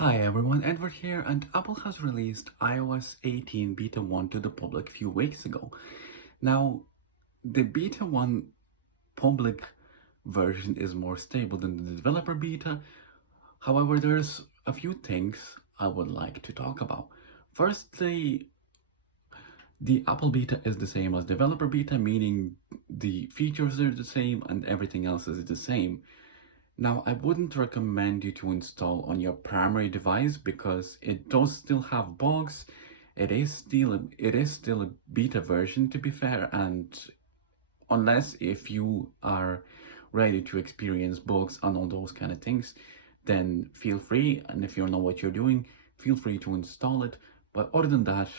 Hi everyone, Edward here, and Apple has released iOS 18 Beta 1 to the public a few weeks ago. Now, the Beta 1 public version is more stable than the developer beta. However, there's a few things I would like to talk about. Firstly, the Apple beta is the same as developer beta, meaning the features are the same and everything else is the same. Now, I wouldn't recommend you to install on your primary device because it does still have bugs. It is still a beta version, to be fair, and unless if you are ready to experience bugs and all those kind of things, then feel free, and if you know what you're doing, feel free to install it. But other than that,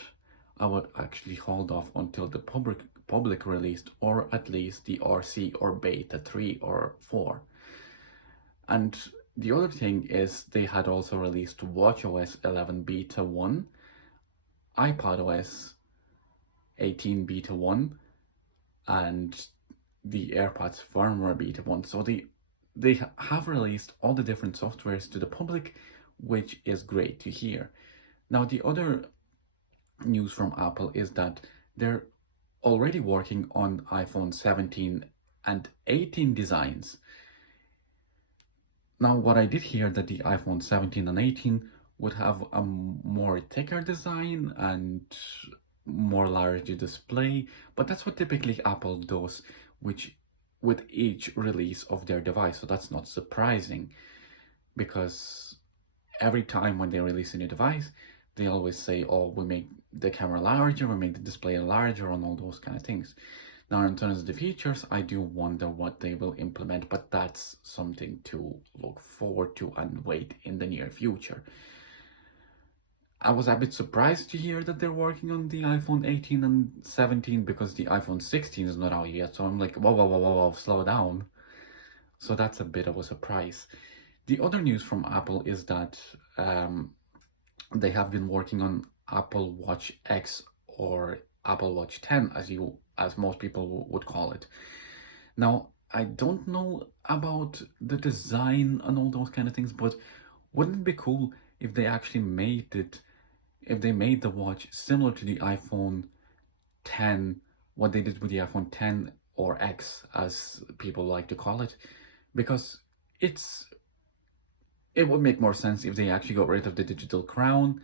I would actually hold off until the public released, or at least the RC or beta 3 or 4. And the other thing is they had also released watchOS 11 Beta 1, iPadOS 18 Beta 1, and the AirPods firmware Beta 1. So they have released all the different softwares to the public, which is great to hear. Now, the other news from Apple is that they're already working on iPhone 17 and 18 designs. Now, what I did hear that the iPhone 17 and 18 would have a more thicker design and more larger display, but that's what typically Apple does with each release of their device, so that's not surprising, because every time when they release a new device, they always say, oh, we make the camera larger, we make the display larger, and all those kind of things. Now, in terms of the features, I do wonder what they will implement, but that's something to look forward to and wait in the near future. I was a bit surprised to hear that they're working on the iPhone 18 and 17 because the iPhone 16 is not out yet. So I'm like, whoa, slow down. So that's a bit of a surprise. The other news from Apple is that they have been working on Apple Watch X, or Apple Watch 10, as most people would call it. Now, I don't know about the design and all those kind of things, but wouldn't it be cool if they actually made the watch similar to the iPhone 10, what they did with the iPhone 10 or X, as people like to call it, because it would make more sense if they actually got rid of the digital crown.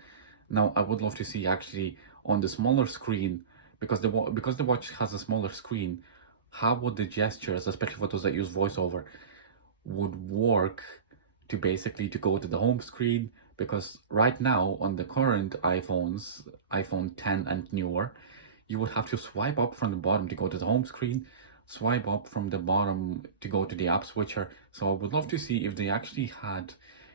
Now, I would love to see actually on the smaller screen, because the watch has a smaller screen, how would the gestures, especially for those that use voiceover, would work to basically to go to the home screen? Because right now on the current iPhones, iPhone 10 and newer, you would have to swipe up from the bottom to go to the home screen, swipe up from the bottom to go to the app switcher. So I would love to see if they actually had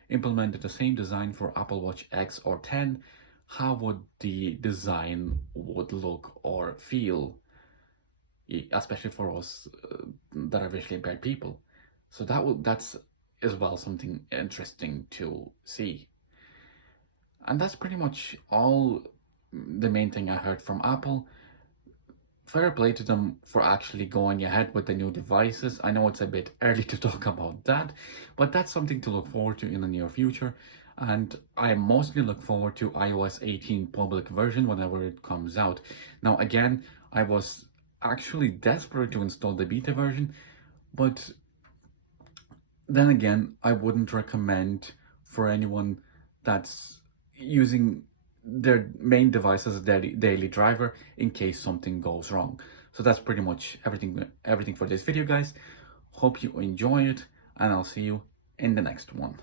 implemented the same design for Apple Watch X or 10, how would the design would look or feel, especially for us that are visually impaired people. So that's as well something interesting to see. And that's pretty much all the main thing I heard from Apple. Fair play to them for actually going ahead with the new devices. I know it's a bit early to talk about that, but that's something to look forward to in the near future. And I mostly look forward to iOS 18 public version whenever it comes out. Now, again, I was actually desperate to install the beta version, but then again, I wouldn't recommend for anyone that's using their main device as a daily driver in case something goes wrong. So that's pretty much everything for this video, guys. Hope you enjoy it, and I'll see you in the next one.